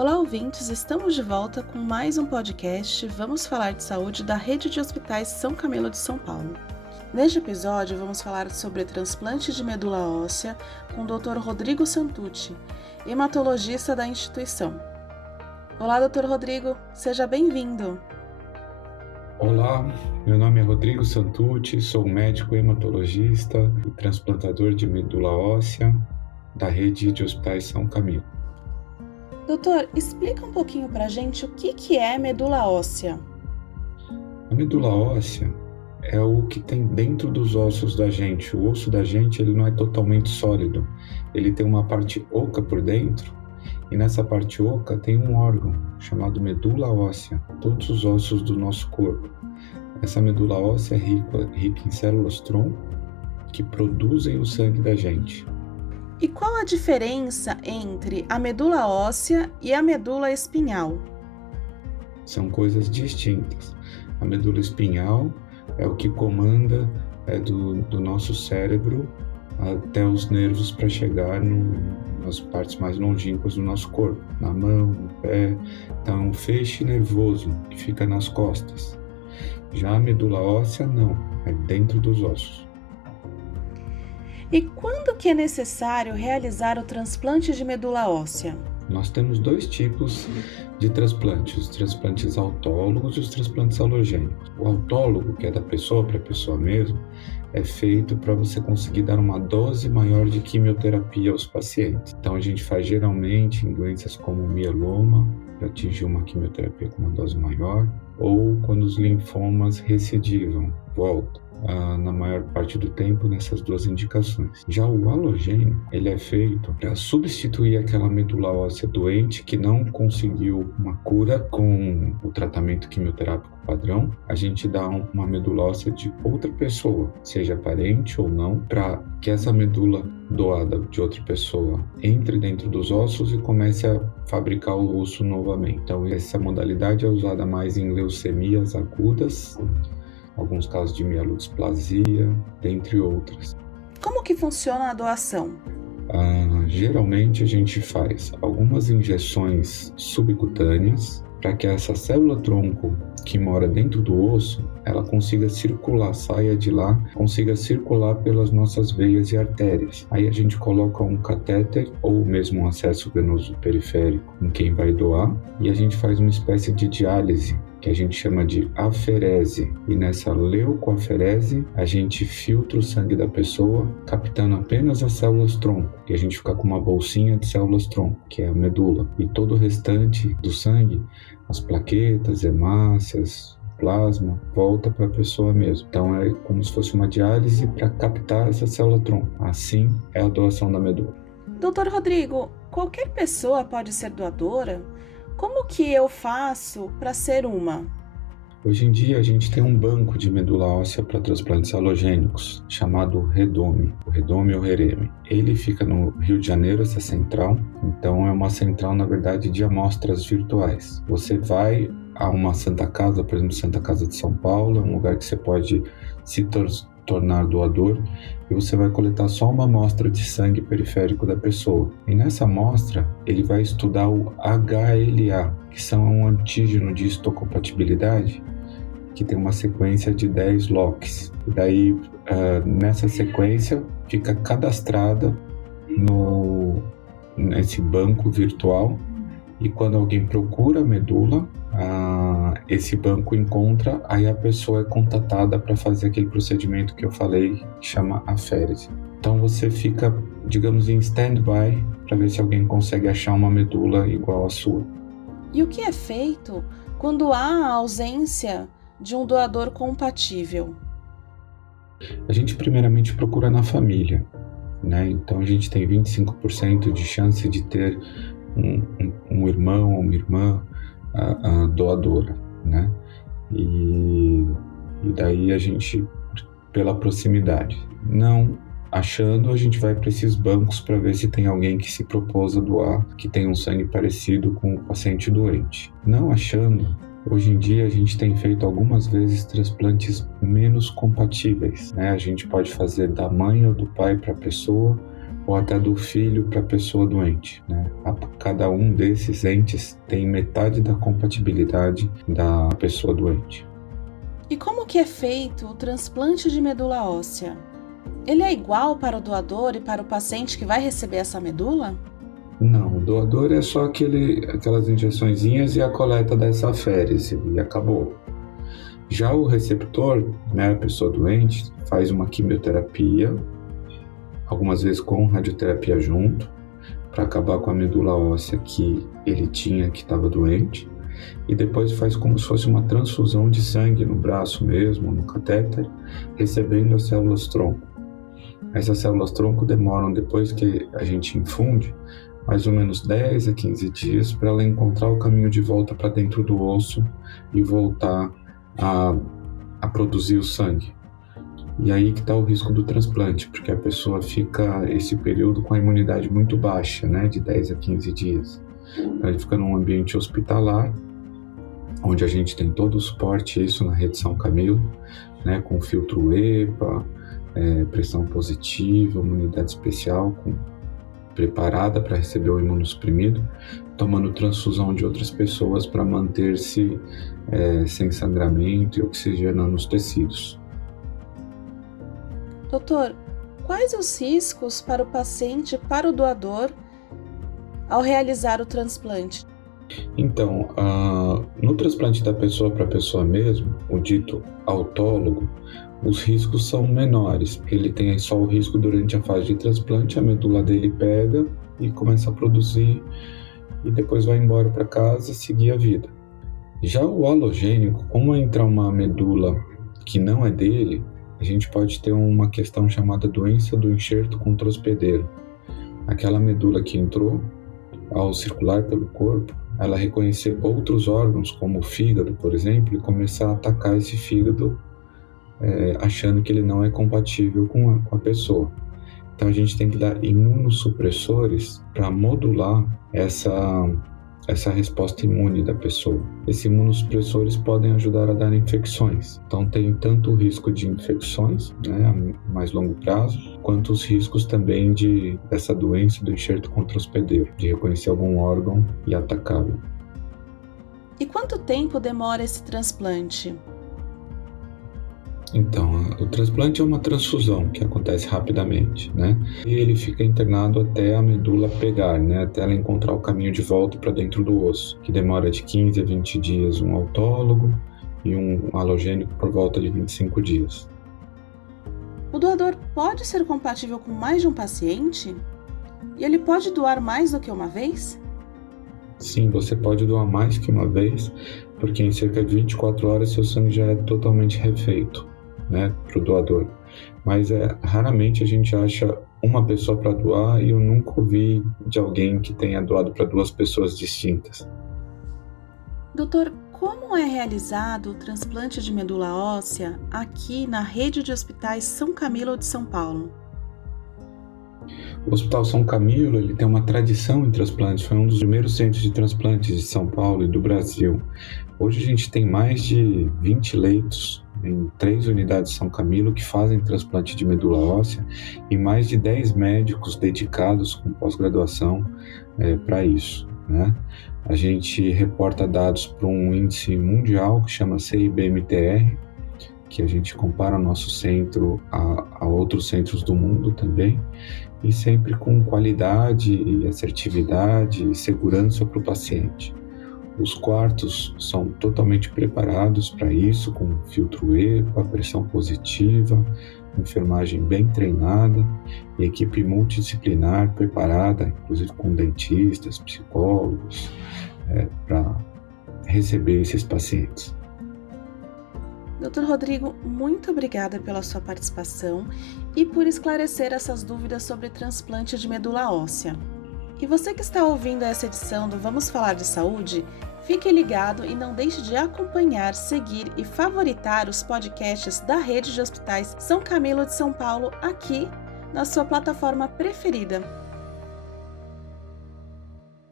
Olá, ouvintes! Estamos de volta com mais um podcast. Vamos falar de saúde da Rede de Hospitais São Camilo de São Paulo. Neste episódio, vamos falar sobre transplante de medula óssea com o Dr. Rodrigo Santucci, hematologista da instituição. Olá, Dr. Rodrigo, seja bem-vindo! Olá, meu nome é Rodrigo Santucci, sou médico hematologista e transplantador de medula óssea da Rede de Hospitais São Camilo. Doutor, explica um pouquinho pra gente o que é medula óssea. A medula óssea é o que tem dentro dos ossos da gente. O osso da gente ele não é totalmente sólido, ele tem uma parte oca por dentro e nessa parte oca tem um órgão chamado medula óssea, todos os ossos do nosso corpo. Essa medula óssea é rica em células-tronco que produzem o sangue da gente. E qual a diferença entre a medula óssea e a medula espinhal? São coisas distintas. A medula espinhal é o que comanda do nosso cérebro até os nervos para chegar nas partes mais longínquas do nosso corpo, na mão, no pé. Então é um feixe nervoso que fica nas costas. Já a medula óssea não, é dentro dos ossos. E quando que é necessário realizar o transplante de medula óssea? Nós temos dois tipos de transplantes, os transplantes autólogos e os transplantes alogênicos. O autólogo, que é da pessoa para a pessoa mesmo, é feito para você conseguir dar uma dose maior de quimioterapia aos pacientes. Então a gente faz geralmente em doenças como mieloma, para atingir uma quimioterapia com uma dose maior, ou quando os linfomas recidivam, voltam. Na maior parte do tempo nessas duas indicações. Já o halogênico, ele é feito para substituir aquela medula óssea doente que não conseguiu uma cura com o tratamento quimioterápico padrão. A gente dá uma medula óssea de outra pessoa, seja parente ou não, para que essa medula doada de outra pessoa entre dentro dos ossos e comece a fabricar o osso novamente. Então essa modalidade é usada mais em leucemias agudas, alguns casos de mielodisplasia, dentre outras. Como que funciona a doação? Geralmente a gente faz algumas injeções subcutâneas para que essa célula-tronco que mora dentro do osso, ela consiga circular, saia de lá, consiga circular pelas nossas veias e artérias. Aí a gente coloca um catéter ou mesmo um acesso venoso periférico em quem vai doar e a gente faz uma espécie de diálise, que a gente chama de aferese. E nessa leucoaferese, a gente filtra o sangue da pessoa, captando apenas as células-tronco. E a gente fica com uma bolsinha de células-tronco, que é a medula. E todo o restante do sangue, as plaquetas, hemácias, plasma, volta para a pessoa mesmo. Então é como se fosse uma diálise para captar essa célula-tronco. Assim é a doação da medula. Doutor Rodrigo, qualquer pessoa pode ser doadora? Como que eu faço para ser uma? Hoje em dia a gente tem um banco de medula óssea para transplantes halogênicos, chamado REDOME, o REDOME ou REREME. Ele fica no Rio de Janeiro, essa central, então é uma central, na verdade, de amostras virtuais. Você vai a uma Santa Casa, por exemplo, Santa Casa de São Paulo, é um lugar que você pode se tornar doador, e você vai coletar só uma amostra de sangue periférico da pessoa. E nessa amostra, ele vai estudar o HLA, que são um antígeno de histocompatibilidade, que tem uma sequência de 10 LOCs. E daí, nessa sequência, fica cadastrada nesse banco virtual, e quando alguém procura a medula, esse banco encontra, aí a pessoa é contatada para fazer aquele procedimento que eu falei, que chama aférese. Então você fica, digamos, em stand-by para ver se alguém consegue achar uma medula igual à sua. E o que é feito quando há a ausência de um doador compatível? A gente primeiramente procura na família, né? Então a gente tem 25% de chance de ter um irmão ou uma irmã doadora, né? E daí a gente, pela proximidade, não achando, a gente vai para esses bancos para ver se tem alguém que se propôs a doar, que tem um sangue parecido com o paciente doente. Não achando, hoje em dia a gente tem feito algumas vezes transplantes menos compatíveis, né? A gente pode fazer da mãe ou do pai para a pessoa, ou até do filho para a pessoa doente, né? Cada um desses entes tem metade da compatibilidade da pessoa doente. E como que é feito o transplante de medula óssea? Ele é igual para o doador e para o paciente que vai receber essa medula? Não, o doador é só aquelas injeçõezinhas e a coleta dessa aférese e acabou. Já o receptor, né, a pessoa doente, faz uma quimioterapia, algumas vezes com radioterapia junto, para acabar com a medula óssea que ele tinha, que estava doente, e depois faz como se fosse uma transfusão de sangue no braço mesmo, no catéter, recebendo as células-tronco. Essas células-tronco demoram, depois que a gente infunde, mais ou menos 10 a 15 dias para ela encontrar o caminho de volta para dentro do osso e voltar a produzir o sangue. E aí que está o risco do transplante, porque a pessoa fica esse período com a imunidade muito baixa, né, de 10 a 15 dias. Então, ele fica num ambiente hospitalar, onde a gente tem todo o suporte, isso na Rede São Camilo, né, com filtro EPA, pressão positiva, imunidade especial, preparada para receber o imunossuprimido, tomando transfusão de outras pessoas para manter-se sem sangramento e oxigenando os tecidos. Doutor, quais os riscos para o paciente e para o doador ao realizar o transplante? Então, no transplante da pessoa para a pessoa mesmo, o dito autólogo, os riscos são menores, porque ele tem só o risco durante a fase de transplante, a medula dele pega e começa a produzir e depois vai embora para casa seguir a vida. Já o halogênico, como entrar uma medula que não é dele, a gente pode ter uma questão chamada doença do enxerto contra-hospedeiro. Aquela medula que entrou, ao circular pelo corpo, ela reconhecer outros órgãos, como o fígado, por exemplo, e começar a atacar esse fígado, achando que ele não é compatível com a pessoa. Então a gente tem que dar imunossupressores para modular essa resposta imune da pessoa. Esses imunossupressores podem ajudar a dar infecções. Então tem tanto o risco de infecções, né, a mais longo prazo, quanto os riscos também dessa doença do enxerto contra-hospedeiro, de reconhecer algum órgão e atacá-lo. E quanto tempo demora esse transplante? Então, o transplante é uma transfusão que acontece rapidamente, né? E ele fica internado até a medula pegar, né? Até ela encontrar o caminho de volta para dentro do osso, que demora de 15 a 20 dias um autólogo e um halogênico por volta de 25 dias. O doador pode ser compatível com mais de um paciente? E ele pode doar mais do que uma vez? Sim, você pode doar mais que uma vez, porque em cerca de 24 horas seu sangue já é totalmente refeito, né, para o doador. Mas raramente a gente acha uma pessoa para doar e eu nunca ouvi de alguém que tenha doado para duas pessoas distintas. Doutor, como é realizado o transplante de medula óssea aqui na Rede de Hospitais São Camilo de São Paulo? O Hospital São Camilo ele tem uma tradição em transplantes, foi um dos primeiros centros de transplantes de São Paulo e do Brasil. Hoje a gente tem mais de 20 leitos em 3 unidades de São Camilo que fazem transplante de medula óssea e mais de 10 médicos dedicados com pós-graduação para isso, né? A gente reporta dados para um índice mundial que chama CIBMTR, que a gente compara o nosso centro a outros centros do mundo também, e sempre com qualidade, assertividade e segurança para o paciente. Os quartos são totalmente preparados para isso, com filtro EPA, pressão positiva, enfermagem bem treinada e equipe multidisciplinar preparada, inclusive com dentistas, psicólogos, para receber esses pacientes. Dr. Rodrigo, muito obrigada pela sua participação e por esclarecer essas dúvidas sobre transplante de medula óssea. E você que está ouvindo essa edição do Vamos Falar de Saúde, fique ligado e não deixe de acompanhar, seguir e favoritar os podcasts da Rede de Hospitais São Camilo de São Paulo aqui na sua plataforma preferida.